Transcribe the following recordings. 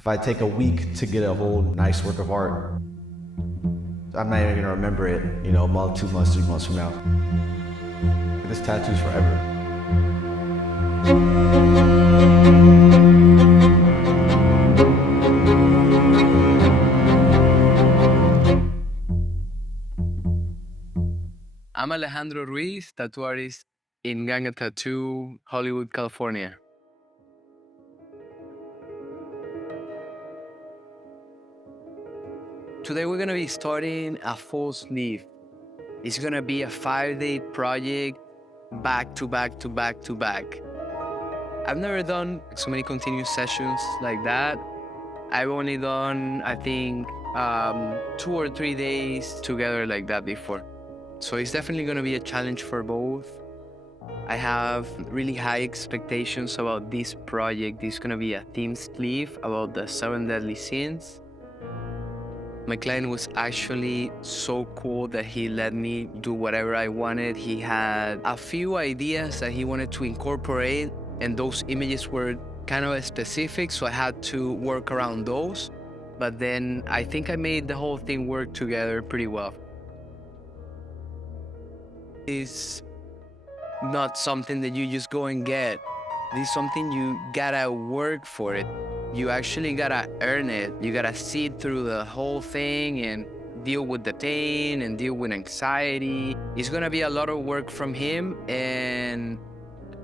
If I take a week to get a whole nice work of art, I'm not even gonna remember it, a month, 2 months, 3 months from now. This tattoo's forever. I'm Alejandro Ruiz, tattoo artist in Ganga Tattoo, Hollywood, California. Today we're gonna be starting a full sleeve. It's gonna be a 5-day project, back to back to back to back. I've never done so many continuous sessions like that. I've only done, I think, 2 or 3 days together like that before. So it's definitely gonna be a challenge for both. I have really high expectations about this project. It's gonna be a theme sleeve about the 7 deadly sins. My client was actually so cool that he let me do whatever I wanted. He had a few ideas that he wanted to incorporate, and those images were kind of specific, so I had to work around those. But then I think I made the whole thing work together pretty well. It's not something that you just go and get. This is something you gotta work for it. You actually gotta earn it. You gotta see through the whole thing and deal with the pain and deal with anxiety. It's gonna be a lot of work from him, and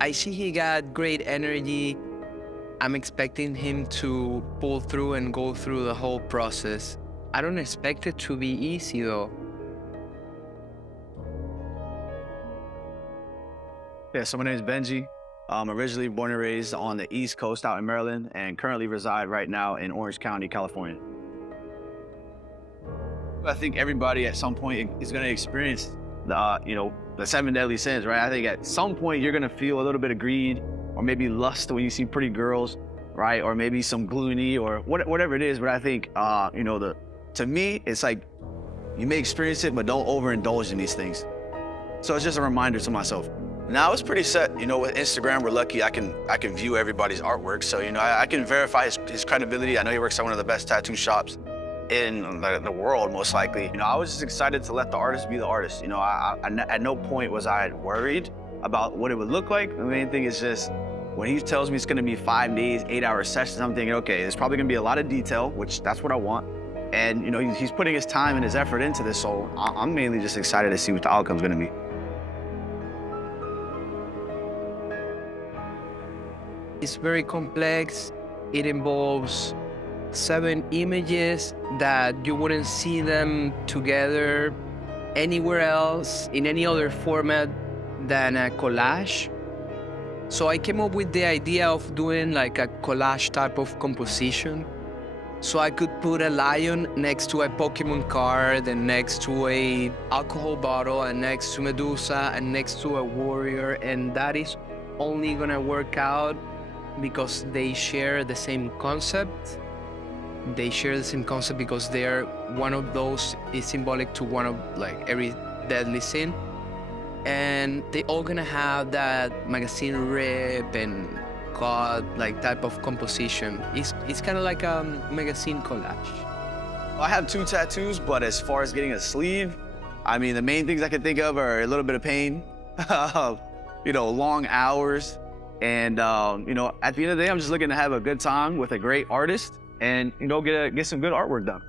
I see he got great energy. I'm expecting him to pull through and go through the whole process. I don't expect it to be easy though. Yeah, so my name is Benji. I'm originally born and raised on the East Coast out in Maryland and currently reside right now in Orange County, California. I think everybody at some point is going to experience the 7 deadly sins, right? I think at some point you're going to feel a little bit of greed or maybe lust when you see pretty girls, right? Or maybe some gluttony or whatever it is. But I think, to me, it's like you may experience it, but don't overindulge in these things. So it's just a reminder to myself. Now it's pretty set. With Instagram, we're lucky I can view everybody's artwork. So, I can verify his credibility. I know he works at one of the best tattoo shops in the world, most likely. I was just excited to let the artist be the artist. At no point was I worried about what it would look like. The main thing is just when he tells me it's gonna be 5 days, 8-hour sessions, I'm thinking, okay, there's probably gonna be a lot of detail, which that's what I want. And, he's putting his time and his effort into this. So I'm mainly just excited to see what the outcome's gonna be. It's very complex. It involves 7 images that you wouldn't see them together anywhere else in any other format than a collage. So I came up with the idea of doing like a collage type of composition. So I could put a lion next to a Pokemon card and next to a alcohol bottle and next to Medusa and next to a warrior, and that is only gonna work out because they share the same concept. They share the same concept because one of those is symbolic to one of like every deadly sin. And they all gonna have that magazine rip and cut like type of composition. It's kind of like a magazine collage. I have 2 tattoos, but as far as getting a sleeve, the main things I can think of are a little bit of pain, long hours. And, at the end of the day, I'm just looking to have a good time with a great artist and, get some good artwork done.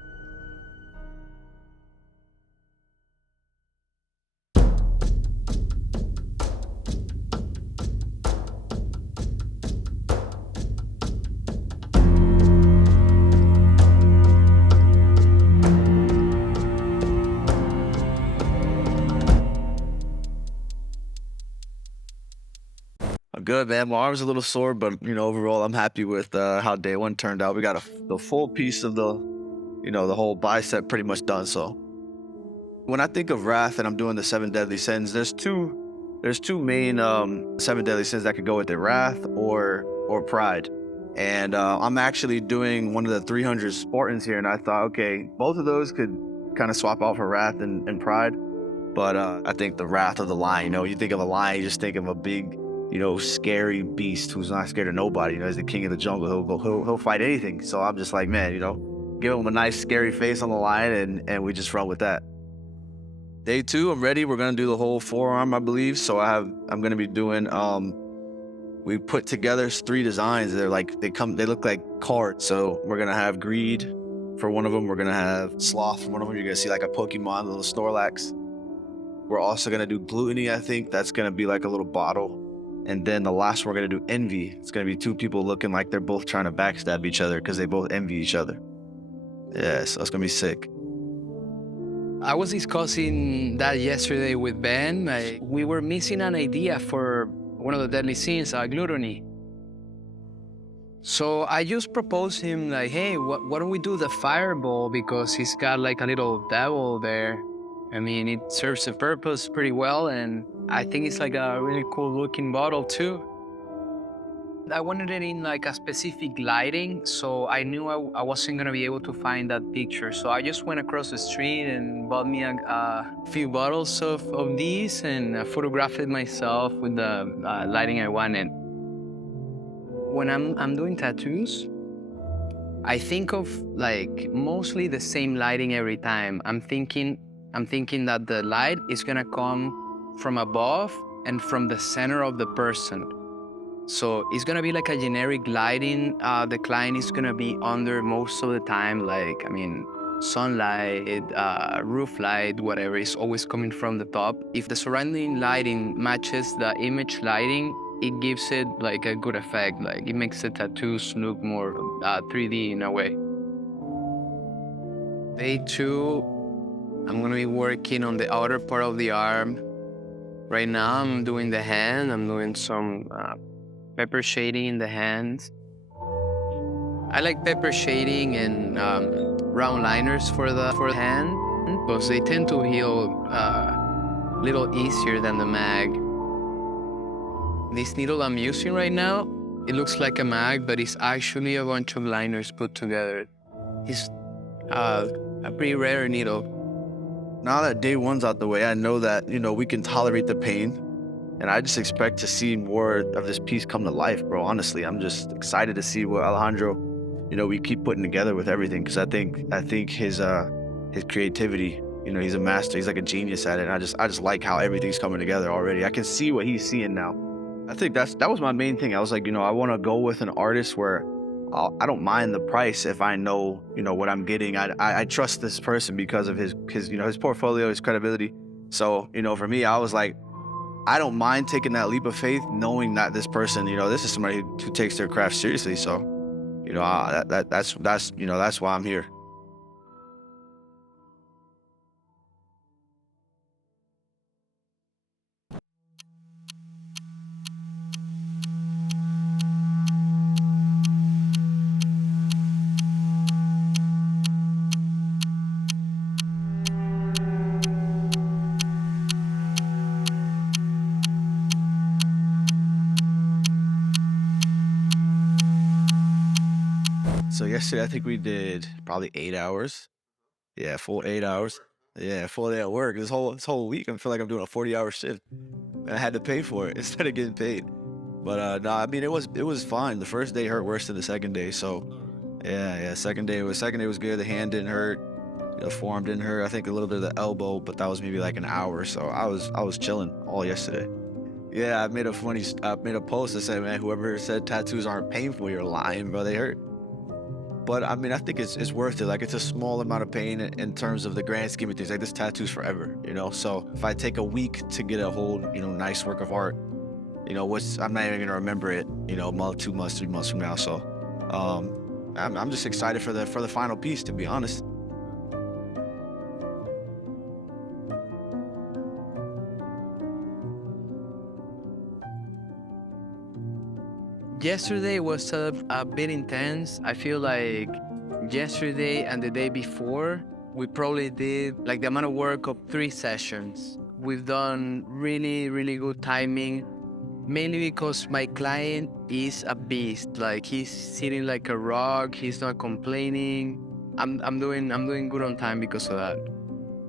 Good, man. My arm's a little sore, but overall, I'm happy with how day 1 turned out. We got the full piece of the whole bicep pretty much done. So when I think of wrath and I'm doing the 7 deadly sins, there's two main 7 deadly sins that could go with it: wrath or pride. And I'm actually doing one of the 300 Spartans here, and I thought, okay, both of those could kind of swap out for wrath and pride. But I think the wrath of the lion. You think of a lion, you just think of a big scary beast who's not scared of nobody. He's the king of the jungle. He'll fight anything. So I'm just like, man, give him a nice scary face on the line, and we just run with that. Day 2, I'm ready. We're gonna do the whole forearm, I believe. So I'm gonna be doing. We put together 3 designs. They look like cards. So we're gonna have greed for one of them. We're gonna have sloth for one of them. You're gonna see like a Pokemon, a little Snorlax. We're also gonna do gluttony. I think that's gonna be like a little bottle. And then the last one, we're gonna do envy. It's gonna be 2 people looking like they're both trying to backstab each other because they both envy each other. Yeah, so it's gonna be sick. I was discussing that yesterday with Ben. We were missing an idea for one of the deadly sins, gluttony. So I just proposed him like, hey, why don't we do the fireball, because he's got like a little devil there. I mean, it serves a purpose pretty well, and I think it's like a really cool looking bottle too. I wanted it in like a specific lighting, so I knew I wasn't gonna be able to find that picture. So I just went across the street and bought me a few bottles of these and photographed it myself with the lighting I wanted. When I'm doing tattoos, I think of like mostly the same lighting every time. I'm thinking that the light is gonna come from above and from the center of the person. So it's gonna be like a generic lighting. The client is gonna be under most of the time, sunlight, roof light, whatever, is always coming from the top. If the surrounding lighting matches the image lighting, it gives it like a good effect. Like it makes the tattoos look more 3D in a way. Day 2, I'm gonna be working on the outer part of the arm. Right now I'm doing the hand. I'm doing some pepper shading in the hands. I like pepper shading and round liners for the hand because they tend to heal a little easier than the mag. This needle I'm using right now, it looks like a mag, but it's actually a bunch of liners put together. It's a pretty rare needle. Now that day 1's out the way, I know that, we can tolerate the pain. And I just expect to see more of this piece come to life, bro. Honestly, I'm just excited to see what Alejandro, we keep putting together with everything. Because I think his creativity, he's a master. He's like a genius at it. And I just like how everything's coming together already. I can see what he's seeing now. I think that was my main thing. I was like, I want to go with an artist where I don't mind the price if I know, what I'm getting. I trust this person because of his portfolio, his credibility. So, for me, I was like, I don't mind taking that leap of faith, knowing that this person, this is somebody who takes their craft seriously. So, that's why I'm here. So yesterday, I think we did probably 8 hours. Yeah, full 8 hours. Yeah, full day at work. This whole week, I feel like I'm doing a 40-hour shift. And I had to pay for it instead of getting paid. But no, I mean, it was fine. The first day hurt worse than the second day. So yeah. Second day was good. The hand didn't hurt. The forearm didn't hurt. I think a little bit of the elbow, but that was maybe like an hour. So I was chilling all yesterday. Yeah, I made a post that said, man, whoever said tattoos aren't painful, you're lying, bro. They hurt. But I mean, I think it's worth it. Like, it's a small amount of pain in terms of the grand scheme of things. Like, this tattoo's forever, So if I take a week to get a whole, nice work of art, I'm not even gonna remember it, 2 months, 3 months from now. So, I'm just excited for the final piece, to be honest. Yesterday was a bit intense. I feel like yesterday and the day before, we probably did like the amount of work of 3 sessions. We've done really, really good timing, mainly because my client is a beast. Like, he's sitting like a rock. He's not complaining. I'm doing good on time because of that.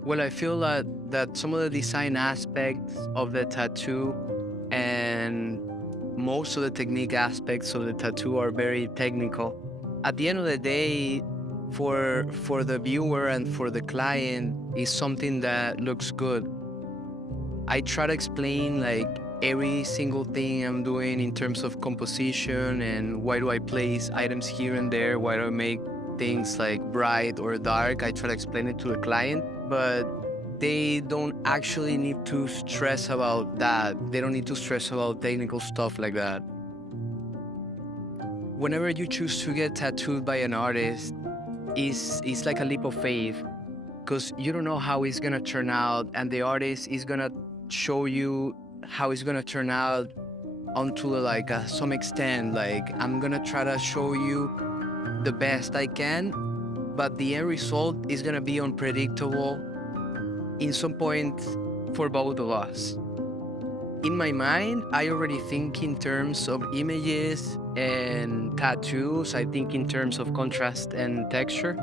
Well, I feel that some of the design aspects of the tattoo and most of the technique aspects of the tattoo are very technical. At the end of the day, for the viewer and for the client, is something that looks good. I try to explain like every single thing I'm doing in terms of composition and why do I place items here and there, why do I make things like bright or dark. I try to explain it to the client, but they don't actually need to stress about that. They don't need to stress about technical stuff like that. Whenever you choose to get tattooed by an artist, it's like a leap of faith, because you don't know how it's gonna turn out, and the artist is gonna show you how it's gonna turn out unto like some extent. Like, I'm gonna try to show you the best I can, but the end result is gonna be unpredictable in some point for both of us. In my mind, I already think in terms of images and tattoos. I think in terms of contrast and texture.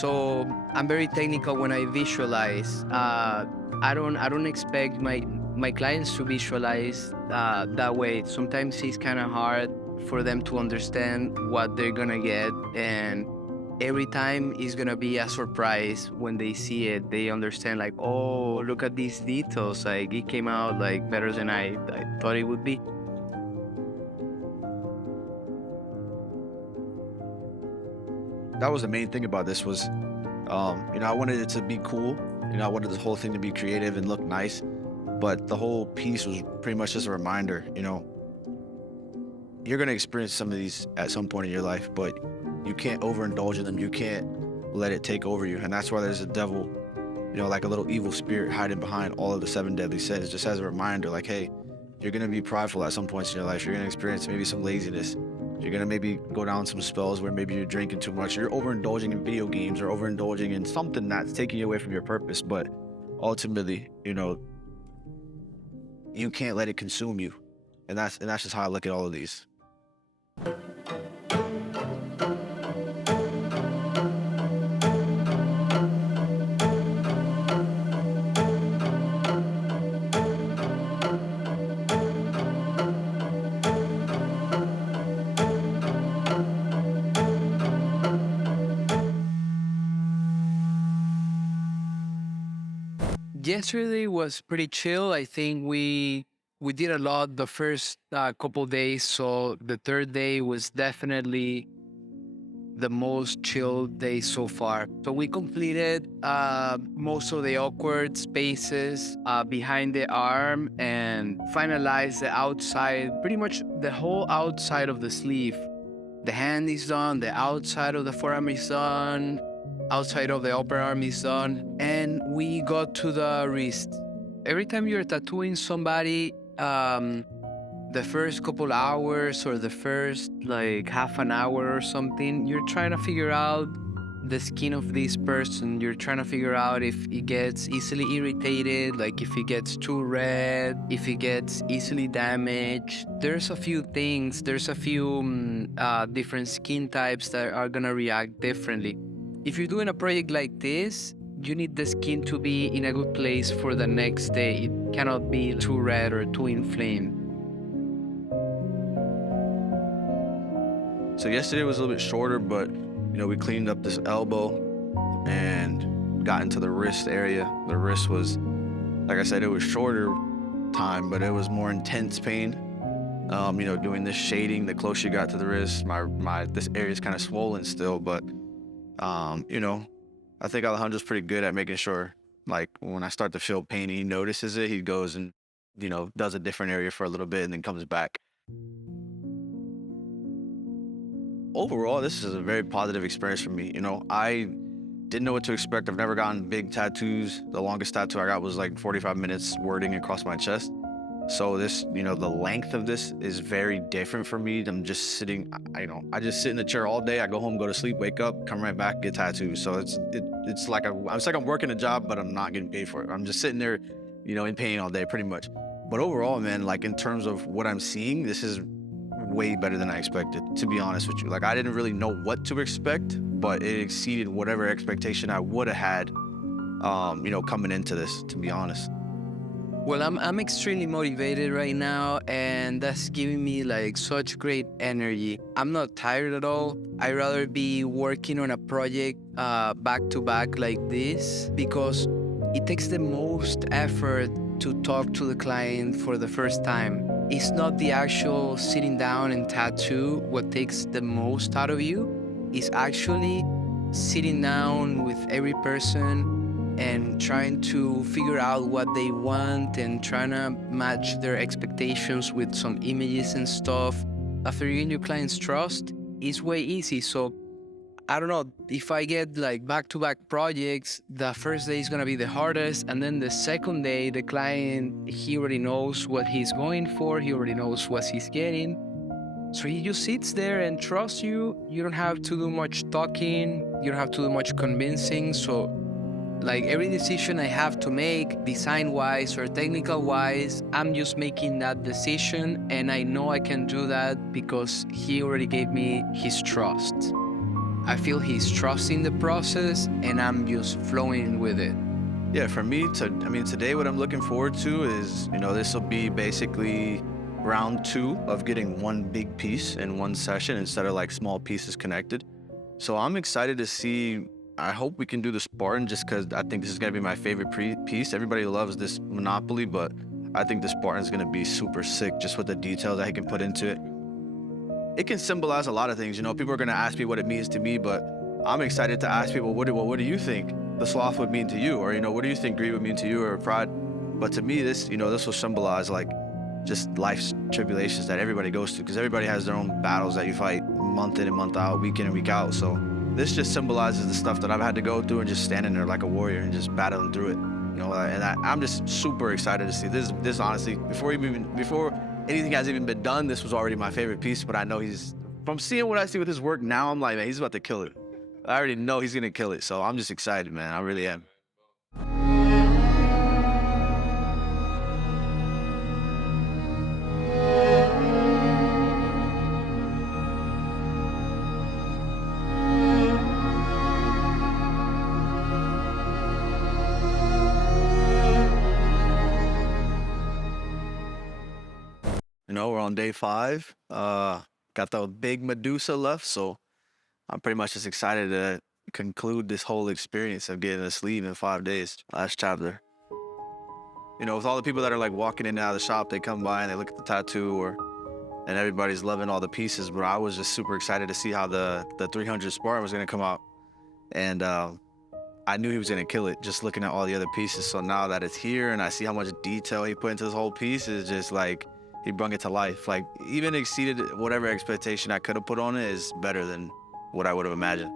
So I'm very technical when I visualize. I don't expect my clients to visualize that way. Sometimes it's kind of hard for them to understand what they're gonna get, and every time is gonna be a surprise when they see it. They understand like, oh, look at these details. Like, it came out like better than I thought it would be. That was the main thing about this was, I wanted it to be cool. I wanted this whole thing to be creative and look nice, but the whole piece was pretty much just a reminder, you're going to experience some of these at some point in your life, but you can't overindulge in them. You can't let it take over you. And that's why there's a devil, like a little evil spirit hiding behind all of the 7 deadly sins, just as a reminder, like, hey, you're going to be prideful at some points in your life. You're going to experience maybe some laziness. You're going to maybe go down some spells where maybe you're drinking too much. You're overindulging in video games or overindulging in something that's taking you away from your purpose. But ultimately, you can't let it consume you. And that's just how I look at all of these. Yesterday was pretty chill. I think we did a lot the first couple days, so the third day was definitely the most chill day so far. So we completed most of the awkward spaces behind the arm and finalized the outside, pretty much the whole outside of the sleeve. The hand is done, the outside of the forearm is done, outside of the upper arm is done, and we got to the wrist. Every time you're tattooing somebody, the first couple hours or the first like half an hour or something, you're trying to figure out the skin of this person. You're trying to figure out if it gets easily irritated, like if it gets too red, if it gets easily damaged. There's a few things, there's a few different skin types that are gonna react differently. If you're doing a project like this, you need the skin to be in a good place for the next day. It cannot be too red or too inflamed. So yesterday was a little bit shorter, but we cleaned up this elbow and got into the wrist area. The wrist was, like I said, it was shorter time, but it was more intense pain. Doing this shading, the closer you got to the wrist, this area is kind of swollen still, but I think Alejandro's pretty good at making sure, like, when I start to feel pain, he notices it, he goes and, does a different area for a little bit and then comes back. Overall, this is a very positive experience for me. I didn't know what to expect. I've never gotten big tattoos. The longest tattoo I got was like 45 minutes wording across my chest. So this, the length of this is very different for me. I'm just sitting, I just sit in the chair all day. I go home, go to sleep, wake up, come right back, get tattoos. So it's like I'm working a job, but I'm not getting paid for it. I'm just sitting there, in pain all day pretty much. But overall, man, like in terms of what I'm seeing, this is way better than I expected, to be honest with you. Like, I didn't really know what to expect, but it exceeded whatever expectation I would have had, coming into this, to be honest. Well, I'm extremely motivated right now, and that's giving me like such great energy. I'm not tired at all. I'd rather be working on a project back to back like this because it takes the most effort to talk to the client for the first time. It's not the actual sitting down and tattoo what takes the most out of you. It's actually sitting down with every person and trying to figure out what they want and trying to match their expectations with some images and stuff. After you gain your client's trust, it's way easy. So I don't know, if I get like back-to-back projects, the first day is gonna be the hardest, and then the second day, the client, he already knows what he's going for, he already knows what he's getting. So he just sits there and trusts you. You don't have to do much talking, you don't have to do much convincing. So like every decision I have to make, design-wise or technical-wise, I'm just making that decision, and I know I can do that because he already gave me his trust. I feel he's trusting the process, and I'm just flowing with it. Yeah, for me, today what I'm looking forward to is, this will be basically round 2 of getting one big piece in one session instead of like small pieces connected. So I'm excited to see. I hope we can do the Spartan just because I think this is going to be my favorite piece. Everybody loves this Monopoly, but I think the Spartan is going to be super sick just with the details that he can put into it. It can symbolize a lot of things. People are going to ask me what it means to me, but I'm excited to ask people, what do you think the sloth would mean to you? Or, what do you think greed would mean to you, or pride? But to me, this will symbolize like just life's tribulations that everybody goes through, because everybody has their own battles that you fight month in and month out, week in and week out. So this just symbolizes the stuff that I've had to go through and just standing there like a warrior and just battling through it. And I'm just super excited to see this honestly, before anything has even been done, this was already my favorite piece. But I know from seeing what I see with his work now, I'm like, man, he's about to kill it. I already know he's gonna kill it. So I'm just excited, man. I really am. We're on day 5. Got the big Medusa left, so I'm pretty much just excited to conclude this whole experience of getting a sleeve in 5 days. Last chapter. With all the people that are like walking in and out of the shop, they come by and they look at the tattoo, and everybody's loving all the pieces. But I was just super excited to see how the 300 Spartan was gonna come out, and I knew he was gonna kill it just looking at all the other pieces. So now that it's here and I see how much detail he put into this whole piece, is just like, he brought it to life. Like, even exceeded whatever expectation I could have put on it. Is better than what I would have imagined.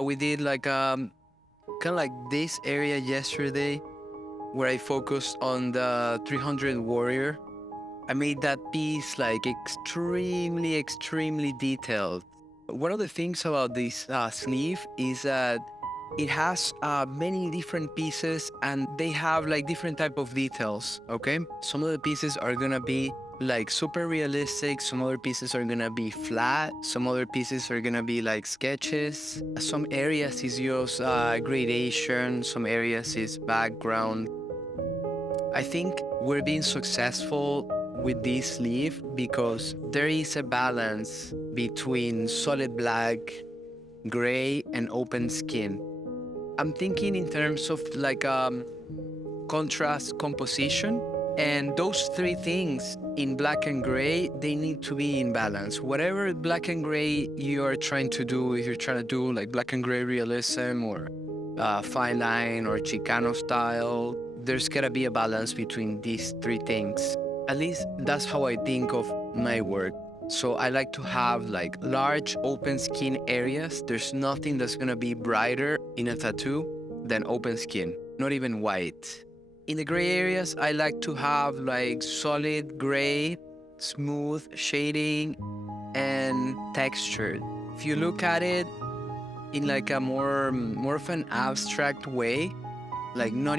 We did like kind of like this area yesterday where I focused on the 300 warrior. I made that piece like extremely detailed. One of the things about this sleeve is that it has many different pieces, and they have like different type of details, okay? Some of the pieces are gonna be like super realistic, some other pieces are gonna be flat, some other pieces are gonna be like sketches. Some areas is just gradation, some areas is background. I think we're being successful with this sleeve because there is a balance between solid black, gray, and open skin. I'm thinking in terms of like contrast composition, and those 3 things in black and gray, they need to be in balance. Whatever black and gray you are trying to do, if you're trying to do like black and gray realism or fine line or Chicano style, there's gotta be a balance between these 3 things. At least that's how I think of my work. So I like to have like large open skin areas. There's nothing that's gonna be brighter in a tattoo than open skin, not even white. In the gray areas, I like to have like solid gray, smooth shading, and textured. If you look at it in like a more of an abstract way, like not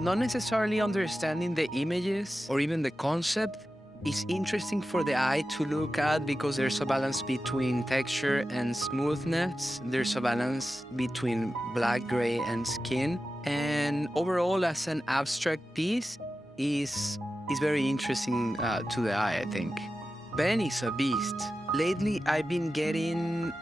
necessarily understanding the images or even the concept, it's interesting for the eye to look at because there's a balance between texture and smoothness. There's a balance between black, gray, and skin. And overall, as an abstract piece, is very interesting to the eye, I think. Ben is a beast. Lately, I've been getting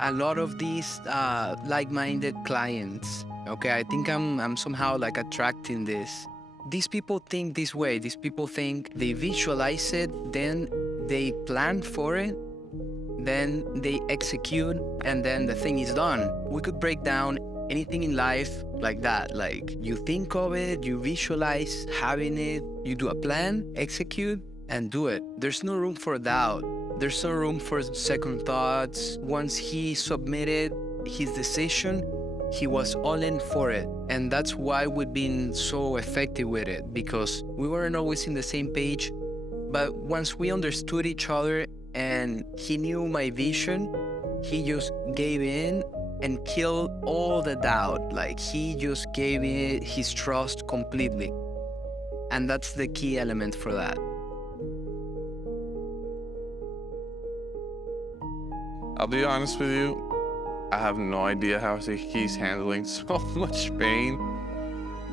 a lot of these like-minded clients. Okay, I think I'm somehow like attracting this. These people think this way. These people think they visualize it, then they plan for it, then they execute, and then the thing is done. We could break down anything in life like that. Like you think of it, you visualize having it, you do a plan, execute, and do it. There's no room for doubt. There's no room for second thoughts. Once he submitted his decision, he was all in for it. And that's why we've been so effective with it, because we weren't always in the same page. But once we understood each other and he knew my vision, he just gave in and killed all the doubt. Like he just gave it his trust completely. And that's the key element for that. I'll be honest with you, I have no idea how he's handling so much pain.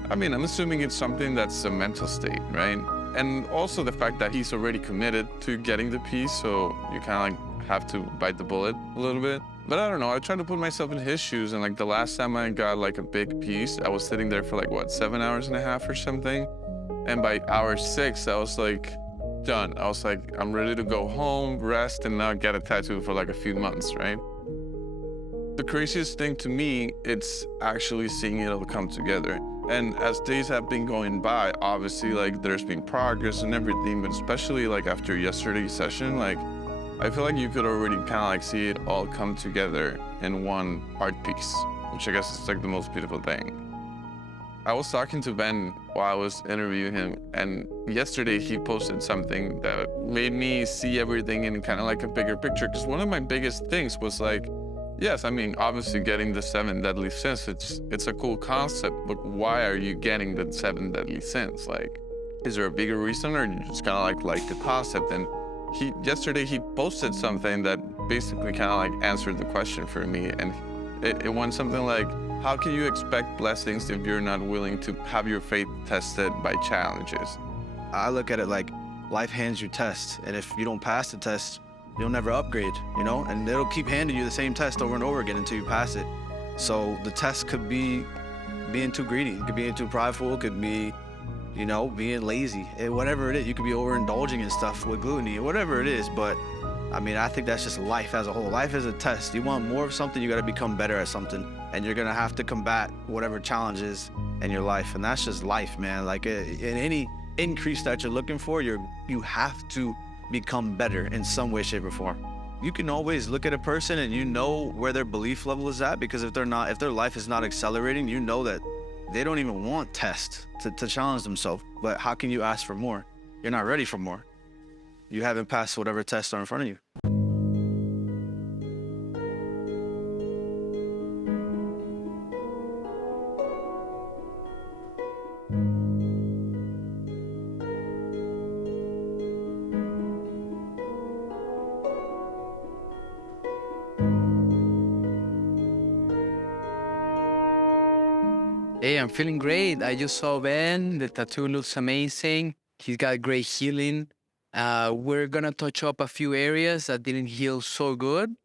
I mean, I'm assuming it's something that's a mental state, right? And also the fact that he's already committed to getting the piece, so you kind of like have to bite the bullet a little bit. But I don't know, I try to put myself in his shoes, and like the last time I got like a big piece, I was sitting there for like, what, 7.5 hours or something? And by hour 6, I was like, done. I was like, I'm ready to go home, rest, and not get a tattoo for like a few months, right? The craziest thing to me, it's actually seeing it all come together. And as days have been going by, obviously like there's been progress and everything, but especially like after yesterday's session, like I feel like you could already kind of like see it all come together in one art piece, which I guess is like the most beautiful thing. I was talking to Ben while I was interviewing him, and yesterday he posted something that made me see everything in kind of like a bigger picture. Because one of my biggest things was like, yes, I mean, obviously getting the 7 deadly sins, it's a cool concept, but why are you getting the 7 deadly sins? Like, is there a bigger reason, or you just kind of like the concept? And yesterday he posted something that basically kind of like answered the question for me, and it went something like, how can you expect blessings if you're not willing to have your faith tested by challenges? I look at it like life hands you tests, and if you don't pass the test, you'll never upgrade, you know? And it'll keep handing you the same test over and over again until you pass it. So the test could be being too greedy, it could be being too prideful, it could be, you know, being lazy, whatever it is. You could be overindulging in stuff with gluttony, whatever it is. But I mean, I think that's just life as a whole. Life is a test. You want more of something, you gotta become better at something. And you're gonna have to combat whatever challenge is in your life. And that's just life, man. Like in any increase that you're looking for, you have to become better in some way, shape, or form. You can always look at a person and you know where their belief level is at, because if their life is not accelerating, you know that they don't even want tests to challenge themselves. But how can you ask for more? You're not ready for more. You haven't passed whatever tests are in front of you. Hey, I'm feeling great. I just saw Ben. The tattoo looks amazing. He's got great healing. We're gonna touch up a few areas that didn't heal so good,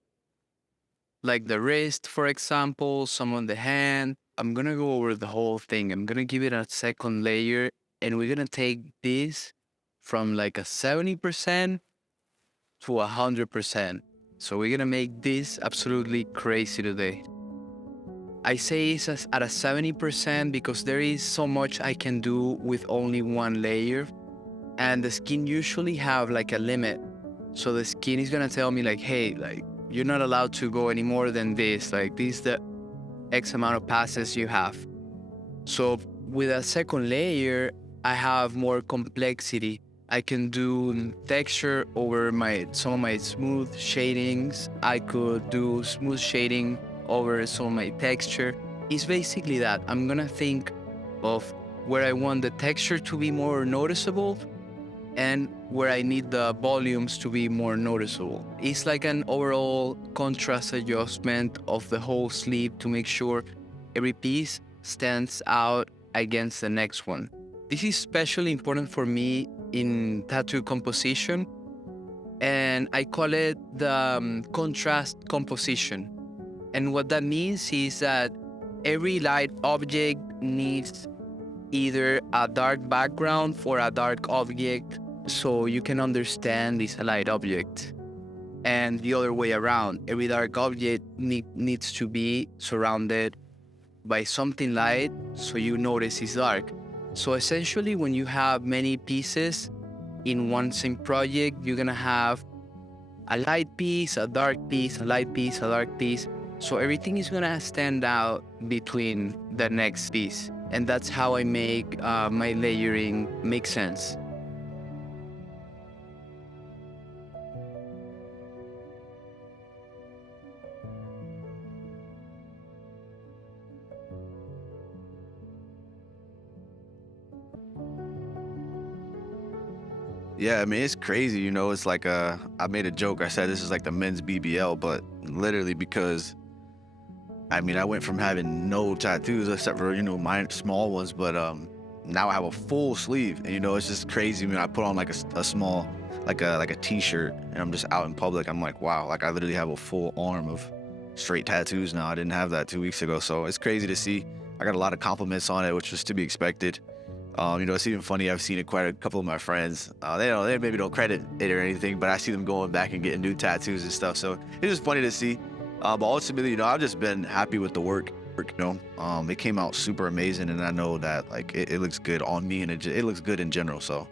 like the wrist, for example, some on the hand. I'm gonna go over the whole thing. I'm gonna give it a second layer, and we're gonna take this from like a 70% to 100%. So we're gonna make this absolutely crazy today. I say it's at a 70% because there is so much I can do with only one layer, and the skin usually have like a limit. So the skin is gonna tell me like, hey, like you're not allowed to go any more than this. Like this is the X amount of passes you have. So with a second layer, I have more complexity. I can do texture over some of my smooth shadings. I could do smooth shading over some of my texture. It's basically that. I'm gonna think of where I want the texture to be more noticeable and where I need the volumes to be more noticeable. It's like an overall contrast adjustment of the whole sleeve to make sure every piece stands out against the next one. This is especially important for me in tattoo composition, and I call it the contrast composition. And what that means is that every light object needs either a dark background or a dark object so you can understand it's a light object. And the other way around, every dark object needs to be surrounded by something light so you notice it's dark. So essentially, when you have many pieces in one same project, you're gonna have a light piece, a dark piece, a light piece, a dark piece. So everything is gonna stand out between the next piece. And that's how I make my layering make sense. Yeah, I mean, it's crazy, you know, it's like I made a joke. I said this is like the men's BBL, but literally because, I mean, I went from having no tattoos except for, you know, my small ones, but now I have a full sleeve, and, you know, it's just crazy. I mean, I put on like a small, like a t-shirt, and I'm just out in public. I'm like, wow, like I literally have a full arm of straight tattoos now. I didn't have that 2 weeks ago, so it's crazy to see. I got a lot of compliments on it, which was to be expected. You know, it's even funny. I've seen it quite a couple of my friends. They maybe don't credit it or anything, but I see them going back and getting new tattoos and stuff. So it's just funny to see. But ultimately, you know, I've just been happy with the work. You know, it came out super amazing, and I know that like it looks good on me, and it looks good in general. So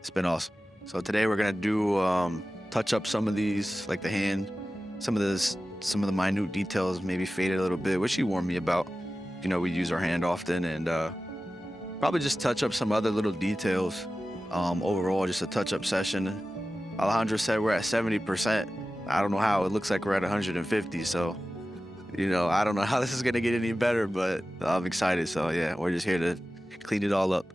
it's been awesome. So today we're gonna do touch up some of these, like the hand, some of the minute details, maybe fade it a little bit, which you warned me about. You know, we use our hand often, and probably just touch up some other little details. Overall, just a touch-up session. Alejandro said we're at 70%. I don't know how. It looks like we're at 150. So, you know, I don't know how this is gonna get any better, but I'm excited. So yeah, we're just here to clean it all up.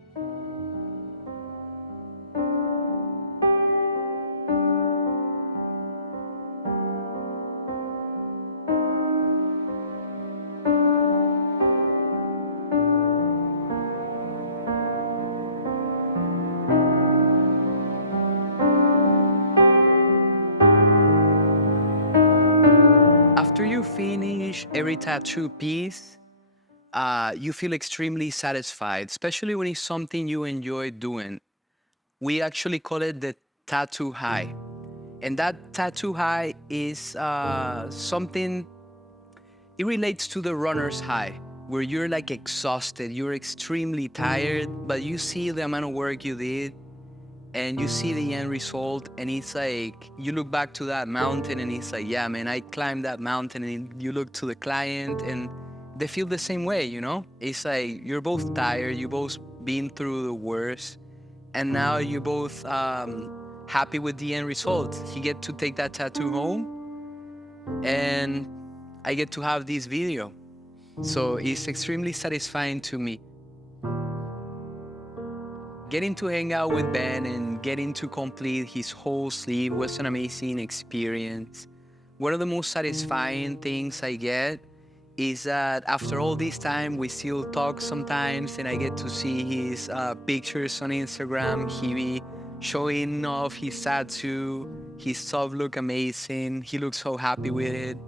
After you finish every tattoo piece, you feel extremely satisfied, especially when it's something you enjoy doing. We actually call it the tattoo high. And that tattoo high is something, it relates to the runner's high, where you're like exhausted, you're extremely tired, but you see the amount of work you did, and you see the end result, and it's like, you look back to that mountain and it's like, yeah, man, I climbed that mountain, and you look to the client and they feel the same way, you know? It's like, you're both tired, you both been through the worst, and now you're both happy with the end result. You get to take that tattoo home, and I get to have this video. So it's extremely satisfying to me. Getting to hang out with Ben and getting to complete his whole sleeve was an amazing experience. One of the most satisfying things I get is that after all this time, we still talk sometimes, and I get to see his pictures on Instagram. He be showing off his tattoo. His stuff look amazing. He looks so happy with it.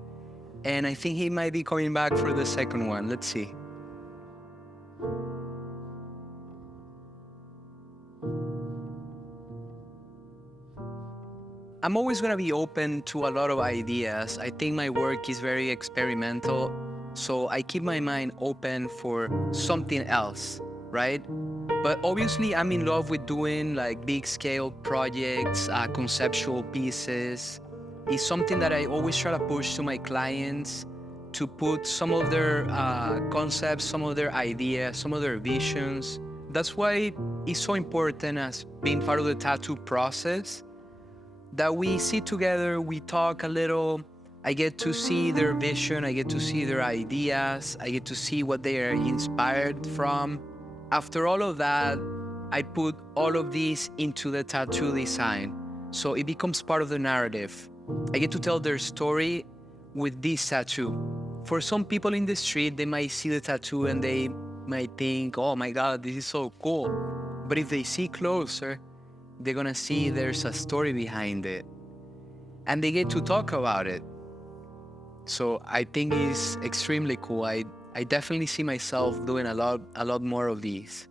And I think he might be coming back for the second one. Let's see. I'm always gonna be open to a lot of ideas. I think my work is very experimental, so I keep my mind open for something else, right? But obviously, I'm in love with doing like big scale projects, conceptual pieces. It's something that I always try to push to my clients, to put some of their concepts, some of their ideas, some of their visions. That's why it's so important as being part of the tattoo process, that we sit together, we talk a little. I get to see their vision, I get to see their ideas, I get to see what they are inspired from. After all of that, I put all of these into the tattoo design, so it becomes part of the narrative. I get to tell their story with this tattoo. For some people in the street, they might see the tattoo and they might think, oh my God, this is so cool. But if they see closer, they're gonna see there's a story behind it. And they get to talk about it. So I think it's extremely cool. I definitely see myself doing a lot more of these.